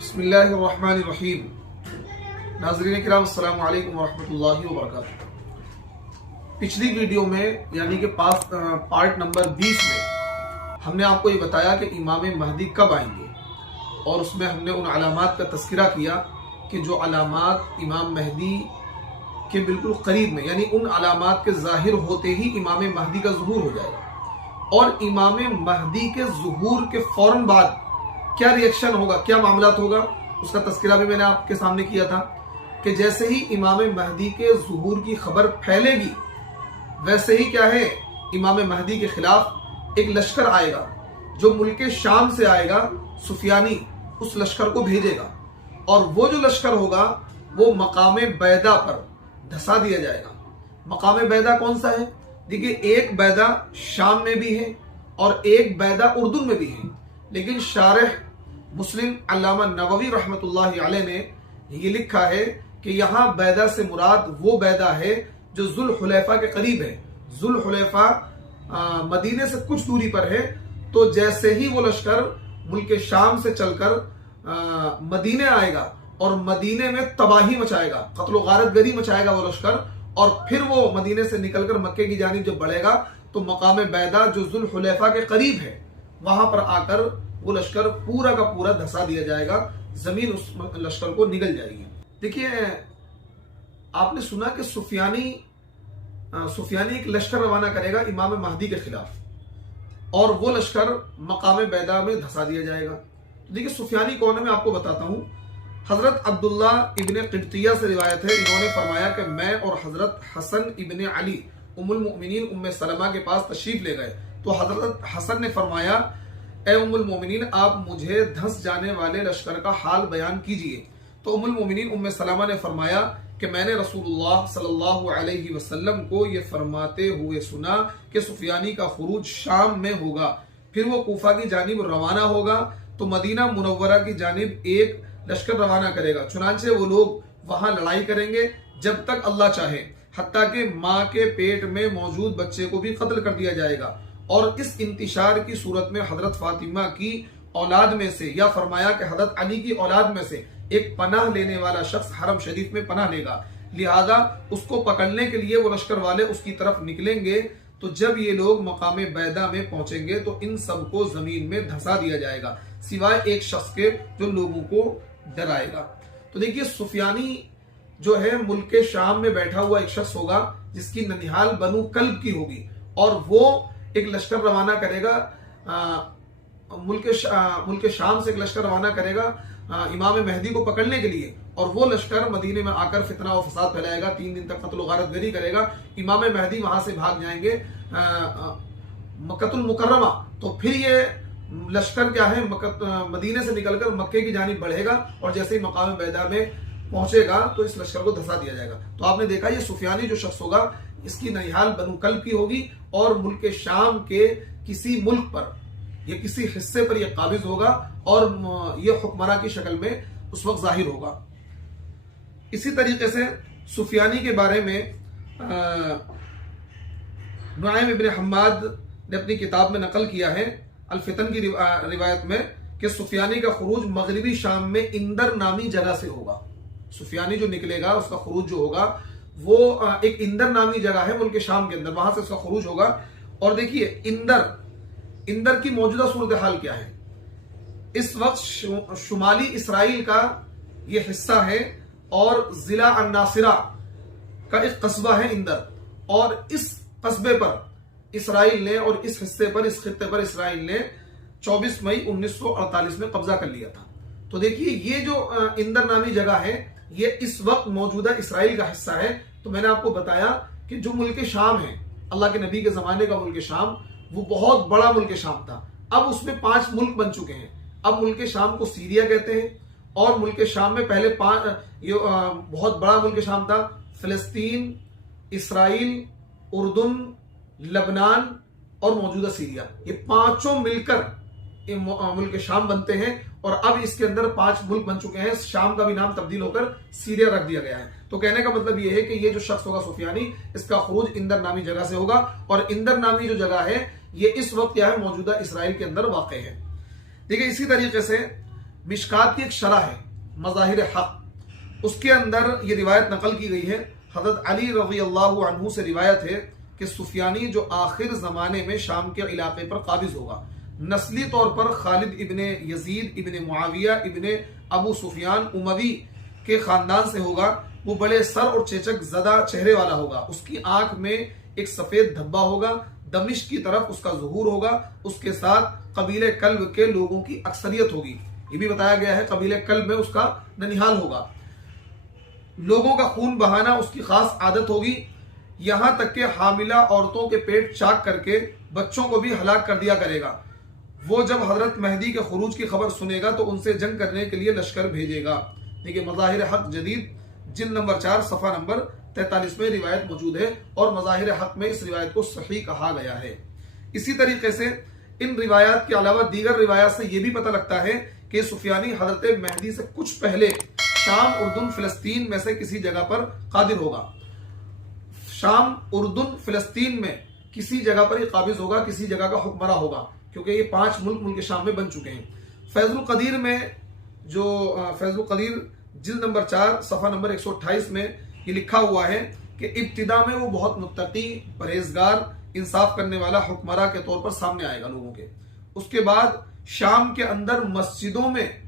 बिस्मिल्लाहिर्रहमानिर्रहीम। नाज़रीन किराम अस्सलामु अलैकुम वरहमतुल्लाहि वबरकातुहू। पिछली वीडियो में यानी कि पार्ट नंबर 20 में हमने आपको ये बताया कि इमाम महदी कब आएंगे और उसमें हमने उन अलामात का तस्करा किया कि जो अलामात इमाम महदी के बिल्कुल करीब में यानी उन अलामात के ज़ाहिर होते ही इमाम महदी का ज़ुहूर हो जाएगा और इमाम महदी के ज़ुहूर के फौरन बाद क्या रिएक्शन होगा, क्या मामलात होगा, उसका तस्करा भी मैंने आपके सामने किया था कि जैसे ही इमाम महदी के ज़ुहूर की खबर फैलेगी वैसे ही क्या है, इमाम महदी के खिलाफ एक लश्कर आएगा जो मुल्क शाम से आएगा। सुफियानी उस लश्कर को भेजेगा और वो जो लश्कर होगा वो मकाम बैदा पर धसा दिया जाएगा। मकाम बैदा कौन सा है? देखिए, एक बैदा शाम में भी है और एक बैदा उर्दू में भी है, लेकिन शारह मुस्लिम अल्लामा नववी रहमतुल्लाहि अलैह ने ये लिखा है कि यहाँ बैदा से मुराद वो बैदा है जो जुल हुलैफा के करीब है। जुल हुलैफा मदीने से कुछ दूरी पर है। तो जैसे ही वो लश्कर मुल्क शाम से चलकर मदीने आएगा और मदीने में तबाही मचाएगा, कत्ल गारत गरी मचाएगा वो लश्कर, और फिर वो मदीने से निकलकर मक्के की जानिब जब बढ़ेगा तो मकाम बैदा जो जुल हुलैफा के करीब है वहां पर आकर वो लश्कर पूरा का पूरा धसा दिया जाएगा, जमीन उस लश्कर को निगल जाएगी। देखिए, आपने सुना कि सुफियानी एक लश्कर रवाना करेगा इमाम महदी के खिलाफ और वो लश्कर मकाम बैदा में धसा दिया जाएगा। तो देखिए, सुफियानी कौन है मैं आपको बताता हूं। हजरत अब्दुल्ला इब्ने क़िब्तिया से रिवायत है, इन्होंने फरमाया कि मैं और हजरत हसन इब्ने अली उम्मुल मोमिनीन उम्मे सलमा के पास तशरीफ ले गए तो हजरत हसन ने फरमाया, ए उम्मुल मोमिनीन, आप मुझे धंस जाने वाले लश्कर का हाल बयान कीजिए। तो उम्मुल मोमिनीन उम्मे सलमा ने फरमाया कि मैंने रसूलुल्लाह सल्लल्लाहु अलैहि वसल्लम को ये फरमाते हुए सुना कि सुफियानी का खुरूज शाम में होगा, फिर वो कूफा की जानिब रवाना होगा तो मदीना मुनव्वरा की जानिब एक लश्कर रवाना करेगा। चुनांचे वो लोग वहां लड़ाई करेंगे जब तक अल्लाह चाहे, हत्ता कि माँ के पेट में मौजूद बच्चे को भी कत्ल कर दिया जाएगा। और इस इंतिशार की सूरत में हजरत फातिमा की औलाद में से, या फरमाया कि हजरत अली की औलाद में से एक पनाह लेने वाला शख्स हरम शरीफ में पनाह लेगा, लिहाजा उसको पकड़ने के लिए वो लश्कर वाले उसकी तरफ निकलेंगे। तो जब ये लोग मकाम बैदा में पहुंचेंगे तो इन सबको जमीन में धसा दिया जाएगा सिवाय एक शख्स के जो लोगों को डराएगा। तो देखिए, सुफियानी जो है मुल्क शाम में बैठा हुआ एक शख्स होगा जिसकी ननिहाल बनु कल्ब की होगी और वो एक लश्कर रवाना करेगा, मुल्क शाम से एक लश्कर रवाना करेगा इमाम महदी को पकड़ने के लिए, और वो लश्कर मदीने में आकर फितना और फसाद फैलाएगा, 3 दिन तक कत्ल गारत गरी करेगा। इमाम महदी वहां से भाग जाएंगे मक्कतुल मुकर्रमा, तो फिर ये लश्कर क्या है मदीने से निकलकर मक्के की जानिब बढ़ेगा और जैसे ही मकाम बैदा में पहुंचेगा तो इस लश्कर को धसा दिया जाएगा। तो आपने देखा, ये सुफियानी जो शख्स होगा इसकी ननिहाल बनु कल्ब की होगी और मुल्क शाम के किसी मुल्क पर या किसी हिस्से पर यह काबिज होगा और यह हुक्मरां की शक्ल में उस वक्त जाहिर होगा। इसी तरीके से सुफियानी के बारे में नुआइम इब्ने हम्माद ने अपनी किताब में नकल किया है अल फितन की रिवायत में कि सुफियानी का खुरूज मगरिबी शाम में इंदर नामी जगह से होगा। सुफियानी जो निकलेगा उसका खुरूज जो होगा वो एक इंदर नामी जगह है मुल्क शाम के अंदर, वहां से उसका खुरूज होगा। और देखिए, इंदर की मौजूदा सूरत हाल क्या है। इस वक्त शुमाली इसराइल का ये हिस्सा है और जिला अन्नासिरा का एक कस्बा है इंदर, और इस कस्बे पर इसराइल ने और इस हिस्से पर, इस खित्ते पर इसराइल ने 24 मई 1948 में कब्जा कर लिया था। तो देखिए, ये जो इंदर नामी जगह है ये इस वक्त मौजूदा इसराइल का हिस्सा है। तो मैंने आपको बताया कि जो मुल्क शाम है, अल्लाह के नबी के जमाने का मुल्क शाम, वो बहुत बड़ा मुल्क शाम था। अब उसमें 5 मुल्क बन चुके हैं। अब मुल्क शाम को सीरिया कहते हैं और मुल्क शाम में पहले बहुत बड़ा मुल्क शाम था, फिलिस्तीन, इसराइल, उर्दुन, लबनान और मौजूदा सीरिया, ये पांचों मिलकर मुल्क शाम बनते हैं। और अब इसके अंदर 5 मुल्क बन चुके हैं, शाम का भी नाम तब्दील होकर सीरिया रख दिया गया है। तो कहने का मतलब यह है कि ये जो शख्स होगा सुफियानी, इसका खुरूज इंदर नामी जगह से होगा और इंदर नामी जो जगह है ये इस वक्त क्या है, मौजूदा इसराइल के अंदर वाक़ है। देखिए, इसी तरीके से मिशकात की एक शरह है मज़ाहिर हक, उसके अंदर ये रिवायत नकल की गई है। हज़रत अली रज़ी अल्लाहु अन्हु से रिवायत है कि सुफियानी जो आखिर ज़माने में शाम के इलाके पर काबिज होगा, नस्ली तौर पर खालिद इब्ने यजीद इब्ने मुआविया इब्ने अबू सुफियान उमवी के ख़ानदान से होगा। वो बड़े सर और चेचक ज़दा चेहरे वाला होगा, उसकी आंख में एक सफ़ेद धब्बा होगा, दमिश्क की तरफ उसका ज़ुहूर होगा, उसके साथ कबीले कल्ब के लोगों की अक्सरियत होगी। ये भी बताया गया है कबीले कल्ब में उसका ननिहाल होगा। लोगों का खून बहाना उसकी खास आदत होगी, यहां तक कि हामिला औरतों के पेट चाक करके बच्चों को भी हलाक कर दिया करेगा। वो जब हजरत मेहदी के खुरूज की खबर सुनेगा तो उनसे जंग करने के लिए लश्कर भेजेगा। देखिए मज़ाहिर हक जदीद जिल्द नंबर 4 सफ़ा नंबर 43 में रिवायत मौजूद है और मज़ाहिर हक में इस रिवायत को सही कहा गया है। इसी तरीके से इन रिवायात के अलावा दीगर रिवायात से यह भी पता लगता है कि सुफियानी हजरत मेहदी से कुछ पहले शाम, उर्दुन, फिलिस्तीन में से किसी जगह पर कादिर होगा। शाम, उर्दुन, फिलिस्तीन में किसी जगह पर ये काबिज होगा, किसी जगह का हुक्मरा होगा, क्योंकि ये 5 मुल्क शाम में बन चुके हैं। फैजुल कदीर में जो फैजुल कदीर जिल्द नंबर 4 सफ़ा नंबर 128 में ये लिखा हुआ है कि इब्तिदा में वो बहुत मुत्तकी, परहेजगार, इंसाफ करने वाला हुक्मरा के तौर पर सामने आएगा लोगों के। उसके बाद शाम के अंदर मस्जिदों में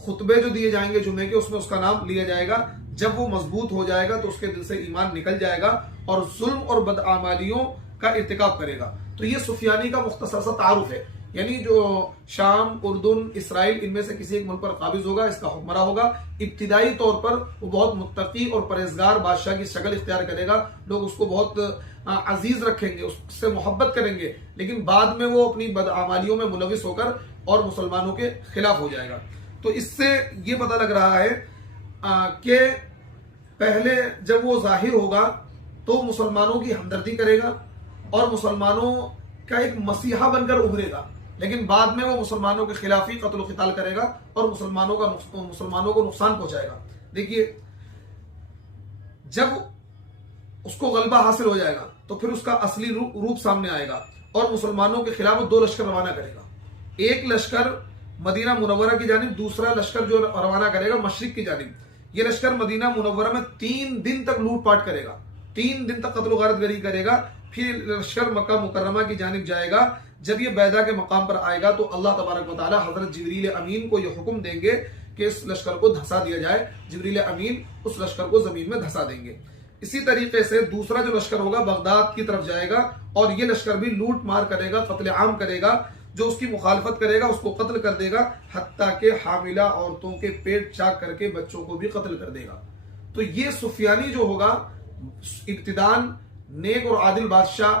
खुतबे जो दिए जाएंगे जुमे के, उसमें उसका नाम लिया जाएगा। जब वो मजबूत हो जाएगा तो उसके दिल से ईमान निकल जाएगा और जुल्म और बदआमालियों का इर्तिकाब करेगा। तो ये सुफियानी का मुख्तसर सा तारुफ है, यानी जो शाम, उर्दुन, इसराइल, इनमें से किसी एक मुल्क पर काबिज होगा, इसका हुक्मरा होगा। इब्तिदाई तौर पर वो बहुत मुत्तकी और परहेजगार बादशाह की शक्ल इख्तियार करेगा, लोग उसको बहुत अजीज रखेंगे, उससे मोहब्बत करेंगे, लेकिन बाद में वो अपनी बदआमालियों में मुलविस होकर और मुसलमानों के खिलाफ हो जाएगा। तो इससे ये पता लग रहा है कि पहले जब वो जाहिर होगा तो मुसलमानों की हमदर्दी करेगा और मुसलमानों का एक मसीहा बनकर उभरेगा, लेकिन बाद में वो मुसलमानों के खिलाफ ही कत्ल क़िताल करेगा और मुसलमानों को नुकसान पहुंचाएगा। देखिए जब उसको गलबा हासिल हो जाएगा तो फिर उसका असली रूप सामने आएगा और मुसलमानों के खिलाफ 2 लश्कर रवाना करेगा। एक लश्कर मदीना मुनव्वरा की जानिब, दूसरा लश्कर जो रवाना करेगा मशरिक की जानिब। ये लश्कर मदीना मुनव्वरा में 3 दिन तक लूटपाट करेगा, 3 दिन तक कत्ल गारतगरी करेगा। फिर लश्कर मक्का मुकर्रमा की जानिब जाएगा। जब ये बैदा के मकाम पर आएगा तो अल्लाह तबारक व तआला हजरत जिब्रील अमीन को यह हुक्म देंगे कि इस लश्कर को धंसा दिया जाए। जिब्रील अमीन उस लश्कर को जमीन में धंसा देंगे। इसी तरीके से दूसरा जो लश्कर होगा बगदाद की तरफ जाएगा और ये लश्कर भी लूट मार करेगा, कत्ले आम करेगा। जो उसकी मुखालफत करेगा उसको कत्ल कर देगा, हत्ता के हामिला औरतों के पेट चाक करके बच्चों को भी कत्ल कर देगा। तो ये सुफियानी जो होगा इब्तिदान नेक और आदिल बादशाह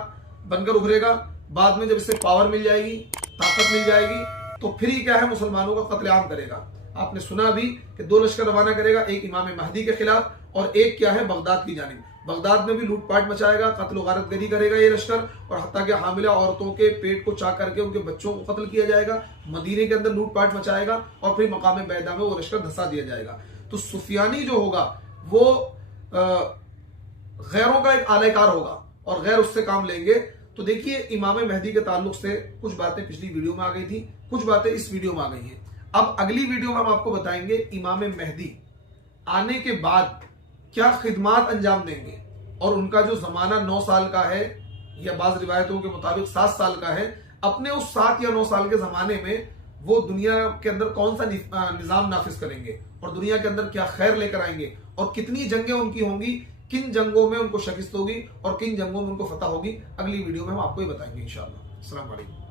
बनकर उभरेगा। बाद में जब इसे पावर मिल जाएगी, ताकत मिल जाएगी, तो फिर ही क्या है, मुसलमानों का कत्लेआम करेगा। आपने सुना भी कि 2 लश्कर रवाना करेगा, एक इमाम महदी के खिलाफ और एक क्या है बगदाद की जानिब। बगदाद में भी लूटपाट मचाएगा, कत्ल गारतगरी करेगा ये लश्कर, और हत्ता के हामिला औरतों के पेट को चाक करके उनके बच्चों को कत्ल किया जाएगा। मदीने के अंदर लूटपाट मचाएगा और फिर मकाम बैदा में वो लश्कर धंसा दिया जाएगा। तो सुफियानी जो होगा वो गैरों का एक आलेकार होगा और गैर उससे काम लेंगे। तो देखिए इमाम महदी के ताल्लुक से कुछ बातें पिछली वीडियो में आ गई थी, कुछ बातें इस वीडियो में आ गई हैं। अब अगली वीडियो में हम आपको बताएंगे इमाम महदी आने के बाद क्या खिदमात अंजाम देंगे और उनका जो जमाना 9 साल का है या बाज़ रिवायतों के मुताबिक 7 साल का है। अपने उस 7 या 9 साल के जमाने में वो दुनिया के अंदर कौन सा निजाम नाफिज करेंगे और दुनिया के अंदर क्या खैर लेकर आएंगे और कितनी जंगें उनकी होंगी, किन जंगों में उनको शिकस्त होगी और किन जंगों में उनको फतह होगी। अगली वीडियो में हम आपको ये बताएंगे इंशाअल्लाह। अस्सलाम वालेकुम।